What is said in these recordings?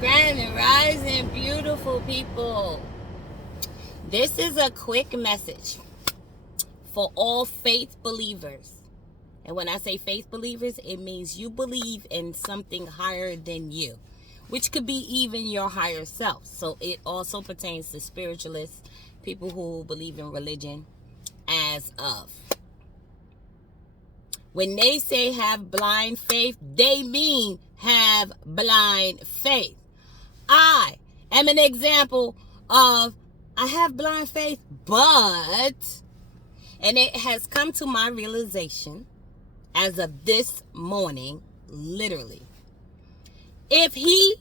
Grand Rising, beautiful people. This is a quick message for all faith believers. And when I say faith believers, it means you believe in something higher than you, which could be even your higher self. So it also pertains to spiritualists, people who believe in religion as of. When they say have blind faith, they mean have blind faith. I am an example of I have blind faith, and it has come to my realization as of this morning, literally. If he,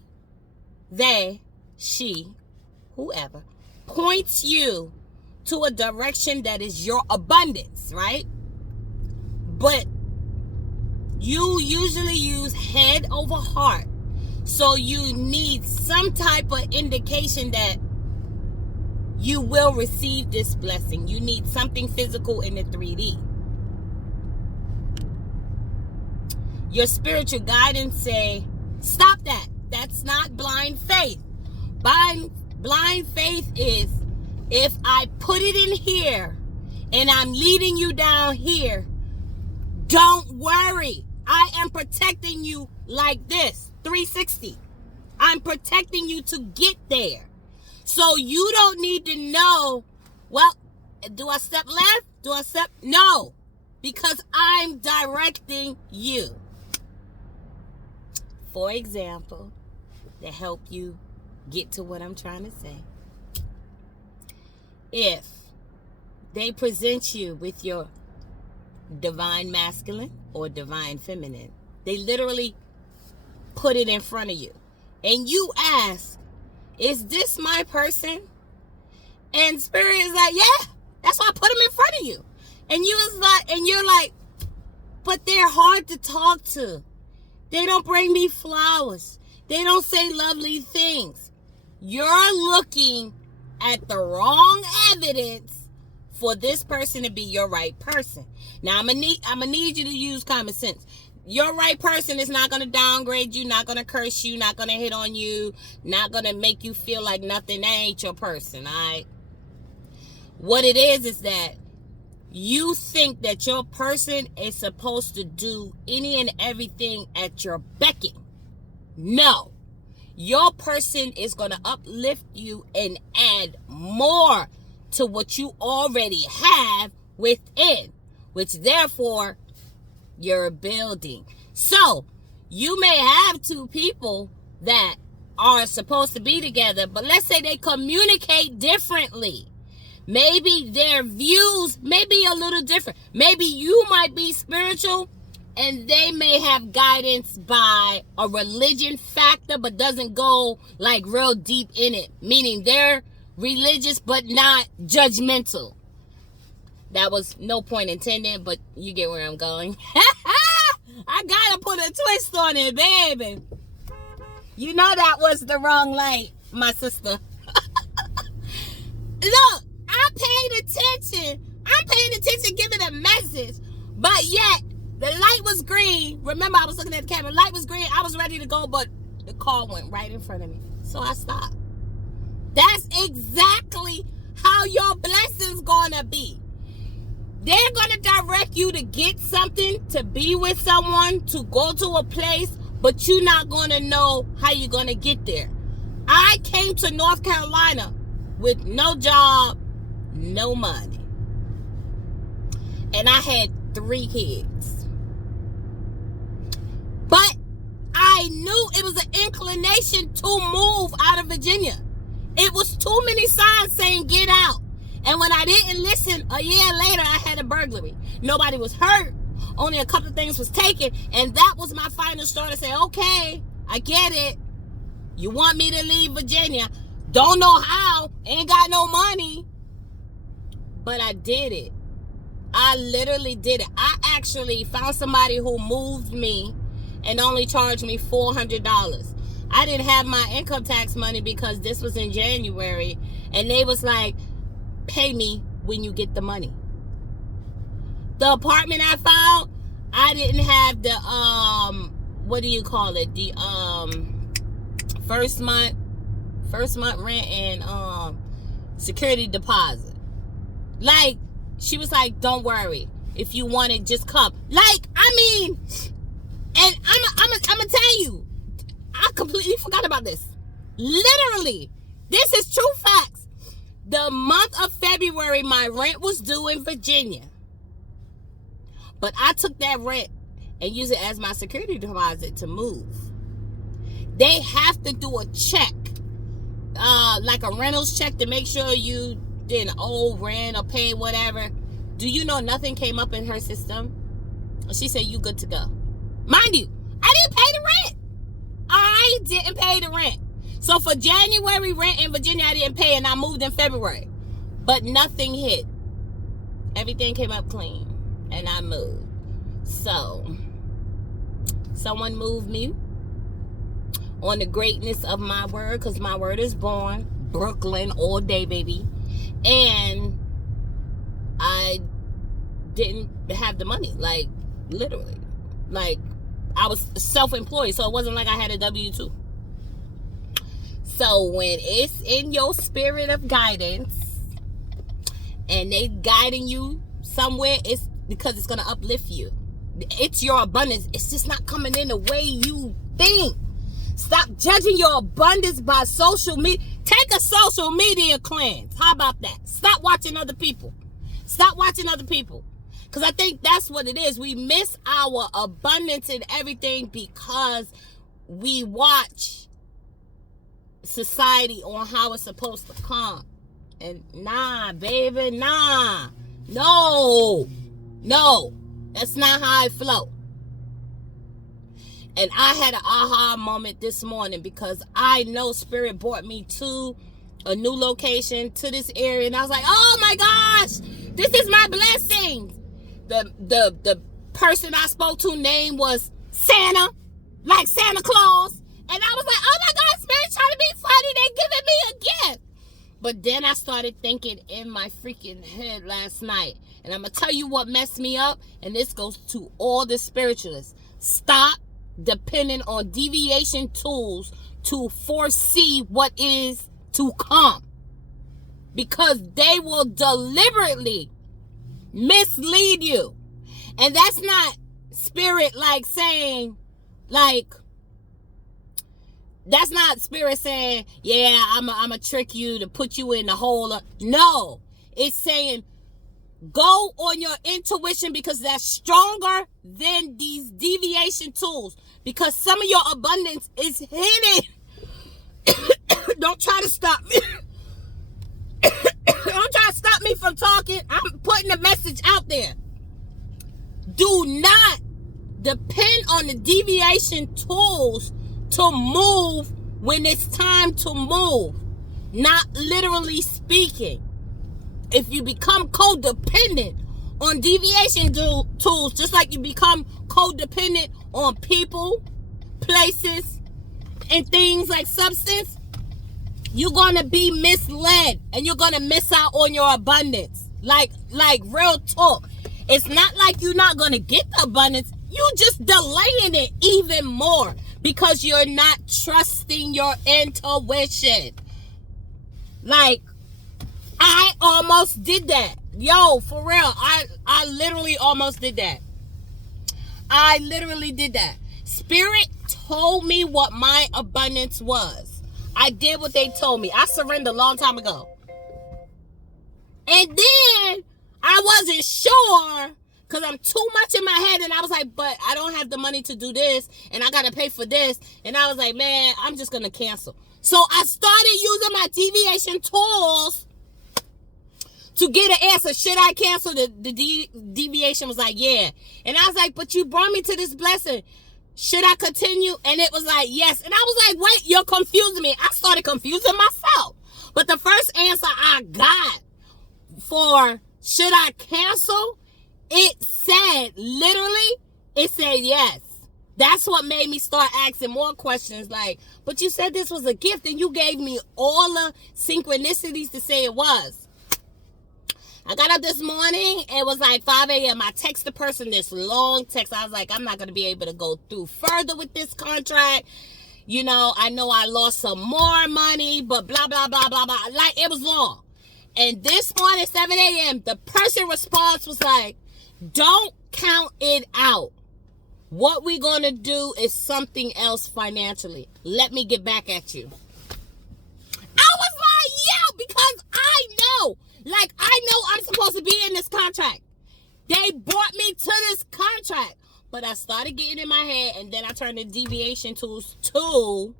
they, she, whoever, points you to a direction that is your abundance, right? But you usually use head over heart. So you need some type of indication that you will receive this blessing. You need something physical in the 3D. Your spiritual guidance say, stop that. That's not blind faith. Blind faith is if I put it in here and I'm leading you down here, don't worry. I am protecting you like this. 360. I'm protecting you to get there. So you don't need to know, well, do I step left? Do I step? No, because I'm directing you. For example, to help you get to what I'm trying to say. If they present you with your divine masculine or divine feminine, they literally put it in front of you. And you ask, is this my person? And Spirit is like, yeah, that's why I put them in front of you. And you're like, but they're hard to talk to. They don't bring me flowers. They don't say lovely things. You're looking at the wrong evidence for this person to be your right person. Now I'm gonna need you to use common sense. Your right person is not going to downgrade you, not going to curse you, not going to hit on you, not going to make you feel like nothing ain't your person, all right? What it is that you think that your person is supposed to do any and everything at your beckon. No. Your person is going to uplift you and add more to what you already have within, which therefore you're building. So you may have two people that are supposed to be together, but let's say they communicate differently. Maybe their views may be a little different. Maybe you might be spiritual and they may have guidance by a religion factor, but doesn't go like real deep in it, meaning they're religious but not judgmental. That was no point intended, but you get where I'm going. I gotta put a twist on it, baby. You know that was the wrong light, my sister. Look, I'm paying attention, giving a message. But yet, the light was green. Remember, I was looking at the camera. Light was green. I was ready to go, but the car went right in front of me. So I stopped. That's exactly how your blessing's gonna be. They're going to direct you to get something, to be with someone, to go to a place, but you're not going to know how you're going to get there. I came to North Carolina with no job, no money. And I had 3 kids. But I knew it was an inclination to move out of Virginia. It was too many signs saying get out. And when I didn't listen, a year later, I had a burglary. Nobody was hurt. Only a couple of things was taken. And that was my final straw to say, okay, I get it. You want me to leave Virginia. Don't know how. Ain't got no money. But I did it. I literally did it. I actually found somebody who moved me and only charged me $400. I didn't have my income tax money because this was in January. And they was like, pay me when you get the money. The apartment I found, I didn't have the what do you call it? The First month rent and security deposit. Like, she was like, don't worry. If you want it, just come. Like, I mean, and I'm gonna tell you, I completely forgot about this. Literally, this is true facts. The month of February, my rent was due in Virginia. But I took that rent and used it as my security deposit to move. They have to do a check, like a rentals check, to make sure you didn't owe rent or pay whatever. Do you know nothing came up in her system? She said, you good to go. Mind you, I didn't pay the rent. I didn't pay the rent. So for January rent in Virginia, I didn't pay, and I moved in February. But nothing hit. Everything came up clean, and I moved. So, someone moved me on the greatness of my word, because my word is born. Brooklyn all day, baby. And I didn't have the money, like, literally. Like, I was self-employed, so it wasn't like I had a W-2. So when it's in your spirit of guidance and they guiding you somewhere, it's because it's going to uplift you. It's your abundance. It's just not coming in the way you think. Stop judging your abundance by social media. Take a social media cleanse. How about that? Stop watching other people. Stop watching other people. Because I think that's what it is. We miss our abundance in everything because we watch society on how it's supposed to come. And nah, baby, nah. No. That's not how I flow. And I had an aha moment this morning because I know Spirit brought me to a new location, to this area, and I was like, oh my gosh, this is my blessing. The person I spoke to name was Santa, like Santa Claus. And I was like, oh my God, Spirit's trying to be funny. They're giving me a gift. But then I started thinking in my freaking head last night. And I'm going to tell you what messed me up. And this goes to all the spiritualists. Stop depending on deviation tools to foresee what is to come. Because they will deliberately mislead you. And that's not Spirit like saying, like, that's not Spirit saying, yeah, I'm a trick you to put you in the hole. No, it's saying go on your intuition because that's stronger than these deviation tools. Because some of your abundance is hidden. Don't try to stop me. Don't try to stop me from talking. I'm putting the message out there. Do not depend on the deviation tools to move when it's time to move. Not literally speaking. If you become codependent on deviation tools, just like you become codependent on people, places, and things like substance, you're going to be misled and you're going to miss out on your abundance. Like real talk. It's not like you're not going to get the abundance. You just delaying it even more because you're not trusting your intuition. Like, I almost did that. Yo, for real. I literally almost did that. I literally did that. Spirit told me what my abundance was. I did what they told me. I surrendered a long time ago. And then I wasn't sure because I'm too much in my head. And I was like, but I don't have the money to do this. And I got to pay for this. And I was like, man, I'm just going to cancel. So I started using my deviation tools to get an answer. Should I cancel? The deviation was like, yeah. And I was like, but you brought me to this blessing. Should I continue? And it was like, yes. And I was like, wait, you're confusing me. I started confusing myself. But the first answer I got for should I cancel, it said, literally, it said yes. That's what made me start asking more questions like, but you said this was a gift and you gave me all the synchronicities to say it was. I got up this morning. It was like 5 a.m. I texted the person this long text. I was like, I'm not going to be able to go through further with this contract. I know I lost some more money, but blah, blah, blah, blah, blah. Like, it was long. And this morning, 7 a.m., the person response was like, don't count it out. What we're going to do is something else financially. Let me get back at you. I was like, yeah, because I know. Like, I know I'm supposed to be in this contract. They brought me to this contract. But I started getting in my head, and then I turned to deviation tools to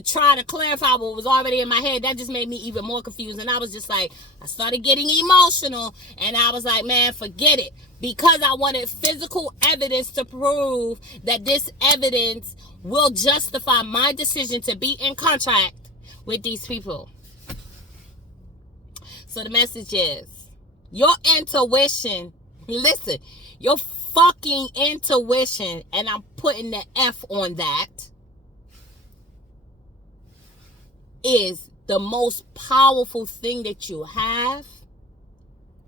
try to clarify what was already in my head. That just made me even more confused. And I was just like, I started getting emotional, and I was like, man, forget it. Because I wanted physical evidence to prove that this evidence will justify my decision to be in contract with these people. So the message is, your intuition, listen, your fucking intuition, and I'm putting the F on that, is the most powerful thing that you have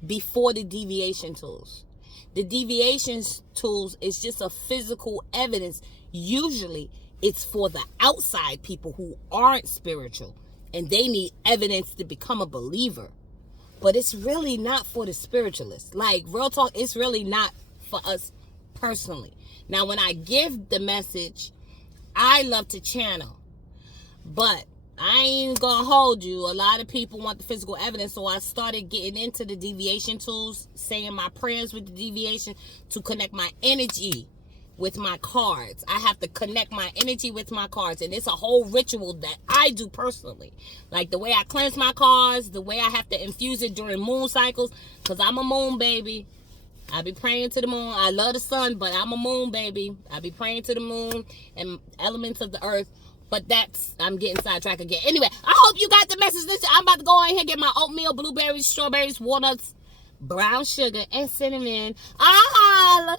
before the deviation tools. The deviation tools is just a physical evidence. Usually it's for the outside people who aren't spiritual and they need evidence to become a believer. But it's really not for the spiritualists. Like, real talk, it's really not for us personally. Now, when I give the message, I love to channel, but I ain't gonna hold you. A lot of people want the physical evidence, so I started getting into the deviation tools, saying my prayers with the deviation to connect my energy with my cards. I have to connect my energy with my cards, and it's a whole ritual that I do personally. Like the way I cleanse my cards, the way I have to infuse it during moon cycles, because I'm a moon baby. I be praying to the moon. I love the sun, but I'm a moon baby. I be praying to the moon and elements of the earth. But I'm getting sidetracked again. Anyway, I hope you got the message. Listen, I'm about to go in here and get my oatmeal, blueberries, strawberries, walnuts, brown sugar, and cinnamon. I'll holla.